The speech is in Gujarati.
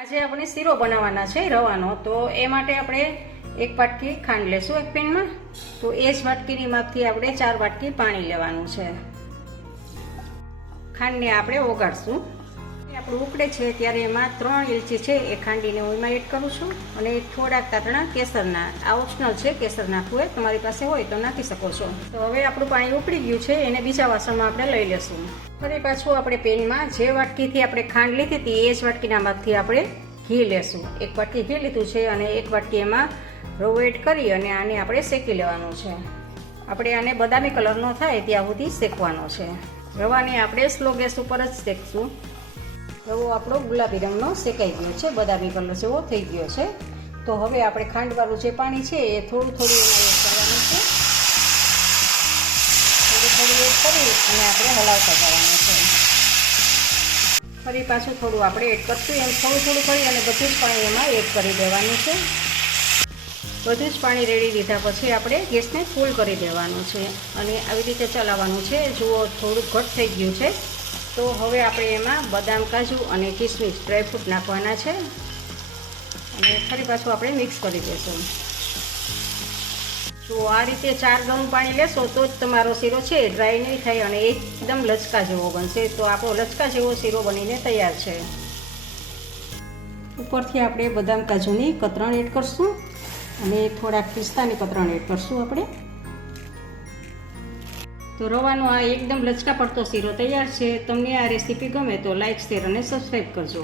આજે આપણે શીરો બનાવવાના છે રવાનો, તો એ માટે આપણે એક વાટકી ખાંડ લેશું એક પેનમાં. તો એ જ વાટકીની માપથી આપણે 4 વાટકી પાણી લેવાનું છે. ખાંડને આપણે ઓગાળશું. આપણું ઉકળે છે ત્યારે એમાં 3 ઇલચી છે એ ખાંડીને હું એમાં એડ કરું છું, અને થોડાક તાતણા કેસરના. આ ઓપ્શનલ છે, કેસર નાખવું હોય તમારી પાસે હોય તો નાખી શકો છો. તો હવે આપણું પાણી ઉકળી ગયું છે, એને બીજા વાસણમાં આપણે લઈ લેશું. ફરી પાછું આપણે પેનમાં જે વાટકીથી આપણે ખાંડ લીધી હતી એ જ વાટકીના ભાગથી આપણે ઘી લેશું. 1 વાટકી ઘી લીધું છે અને 1 વાટકી એમાં રવો એડ કરી અને આને આપણે શેકી લેવાનું છે. આપણે આને બદામી કલરનો થાય ત્યાં સુધી શેકવાનો છે. રવાને આપણે સ્લો ગેસ ઉપર જ શેકશું. રવો આપણો ગુલાબી રંગનો શેકાઈ ગયો છે, બદામી કલર જેવો થઈ ગયો છે. તો હવે આપણે ખાંડવાળું જે પાણી છે એ થોડું થોડું એમાં એડ કરવાનું છે. થોડું એડ કરી અને આપણે હલાવતા જવાનું છે. ફરી પાછું થોડું આપણે એડ કરશું. એમ થોડું કરી અને બધું જ પાણી એમાં એડ કરી દેવાનું છે. બધું જ પાણી રેડી દીધા પછી આપણે ગેસને ફૂલ કરી દેવાનું છે અને આવી રીતે ચલાવવાનું છે. જુઓ થોડુંક ઘટ થઈ ગયું છે. તો હવે આપણે એમાં બદામ, કાજુ અને કિસમિસ ડ્રાયફ્રૂટ નાખવાના છે અને ફરી પાછું આપણે મિક્સ કરી દઈશું. તો આ રીતે 4 ગણું પાણી લેશો તો જ તમારો શીરો છે ડ્રાય નહીં થાય અને એકદમ લચકા જેવો બનશે. તો આપણો લચકા જેવો શીરો બનીને તૈયાર છે. ઉપરથી આપણે બદામ કાજુની કતરણ એડ કરશું અને થોડાક પિસ્તાની કતરણ એડ કરશું આપણે. તો રવાનો આ એકદમ લચકા પડતો શીરો તૈયાર છે. તમને આ રેસીપી ગમે તો લાઈક, શેર અને સબસ્ક્રાઈબ કરજો.